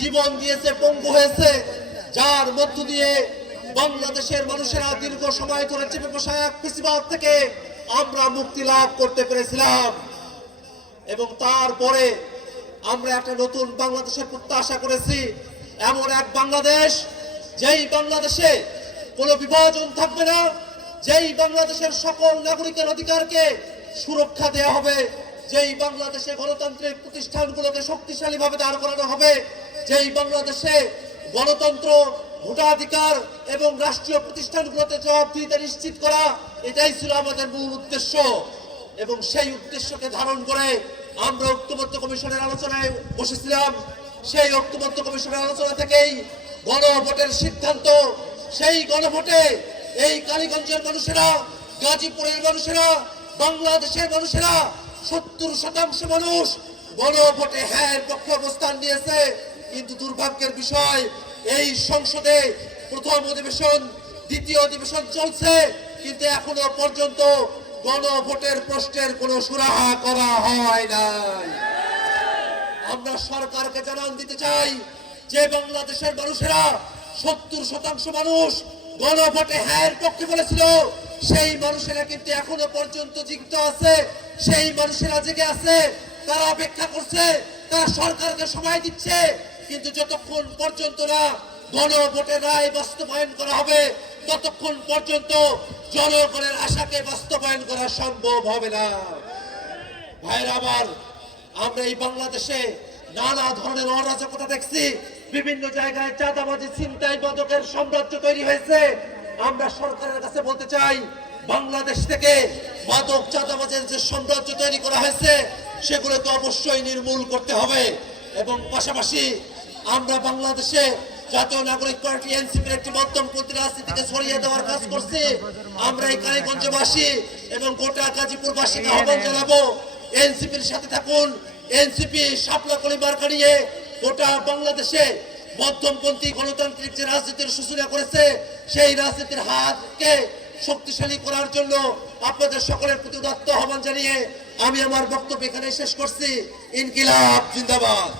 জীবন দিয়েছে, পঙ্গু হয়েছে, যার মধ্য দিয়ে বাংলাদেশের মানুষেরা দীর্ঘ সময় ধরে চেপে বসা এক ফ্যাসিবাদ থেকে আমরা মুক্তি লাভ করতে পেরেছিলাম। এবং তারপরে আমরা একটা নতুন বাংলাদেশের প্রত্যাশা করেছি, এমন এক বাংলাদেশ যেই বাংলাদেশে কোনো বিভাজন থাকবে না, যেই বাংলাদেশের সকল নাগরিকের অধিকারকে সুরক্ষা দেওয়া হবে, যেই বাংলাদেশে গণতান্ত্রিক প্রতিষ্ঠানগুলোকে শক্তিশালীভাবে দাঁড় করানো হবে, যেই বাংলাদেশে গণতন্ত্র, ভোটাধিকার এবং রাষ্ট্রীয় প্রতিষ্ঠানগুলোতে জবাবদিহিতা নিশ্চিত করা, এটাই ছিল আমাদের মূল উদ্দেশ্য। এবং সেই উদ্দেশ্যকে ধারণ করে আমরা ঐক্যবদ্ধ কমিশনের আলোচনায় বসেছিলাম। সেই ঐক্যবদ্ধ কমিশনের আলোচনা থেকেই গণভোটের সিদ্ধান্ত। সেই গণভোটে এই কালীগঞ্জের মানুষেরা, গাজীপুরের মানুষেরা, বাংলাদেশের মানুষেরা 70% মানুষ গণভোটে হ্যাঁ পক্ষে অবস্থান নিয়েছে। কিন্তু দুর্ভাগ্যের বিষয়, এই সংসদে প্রথম অধিবেশন, দ্বিতীয় অধিবেশন চলছে, কিন্তু এখনো পর্যন্ত গণভোটের প্রশ্নের কোনো সুরাহা করা হয় নাই। আমরা সরকারকে জানান দিতে চাই যে বাংলাদেশের মানুষেরা 70% মানুষ গণভোটে হ্যাঁ পক্ষে বলেছিল, সেই মানুষেরা কিন্তু এখনো পর্যন্ত জীবিত আছে, সেই মানুষেরা জেগে আছে, তারা অপেক্ষা করছে, তারা সরকারকে সময় দিচ্ছে। কিন্তু যতক্ষণ পর্যন্ত না গণভোটের রায় বাস্তবায়ন করা হবে, ততক্ষণ পর্যন্ত জনগণের আশাকে বাস্তবায়ন করা সম্ভব হবে না। ভাইরা আমার, আমরা এই বাংলাদেশে নানা ধরনের অরাজকতা দেখছি, বিভিন্ন জায়গায় চাঁদাবাজি, ছিনতাই, মাদকের সাম্রাজ্য তৈরি হয়েছে। আমরা সরকারের কাছে বলতে চাই, বাংলাদেশ থেকে মাদক, চাঁদাবাজের যে সাম্রাজ্য তৈরি করা হয়েছে, সেগুলোকে অবশ্যই নির্মূল করতে হবে। এবং পাশাপাশি আমরা বাংলাদেশে জাতীয় নাগরিক পার্টি এনসিপির একটি মধ্যমপন্থী রাজনীতিকে ছড়িয়ে দেওয়ার কাজ করছি। আমরা এই কালীগঞ্জবাসী এবং গোটা গাজীপুরবাসীকে আহ্বান জানাবো, এনসিপির সাথে থাকুন। এনসিপি শাপলা কলি মার্কা নিয়ে গোটা বাংলাদেশে মধ্যমপন্থী গণতান্ত্রিক যে রাজনীতির সূচনা করেছে, সেই রাজনীতির হাতকে শক্তিশালী করার জন্য আপনাদের সকলের প্রতি উদাত্ত আহ্বান জানিয়ে আমি আমার বক্তব্য এখানে শেষ করছি। ইনকিলাব জিন্দাবাদ।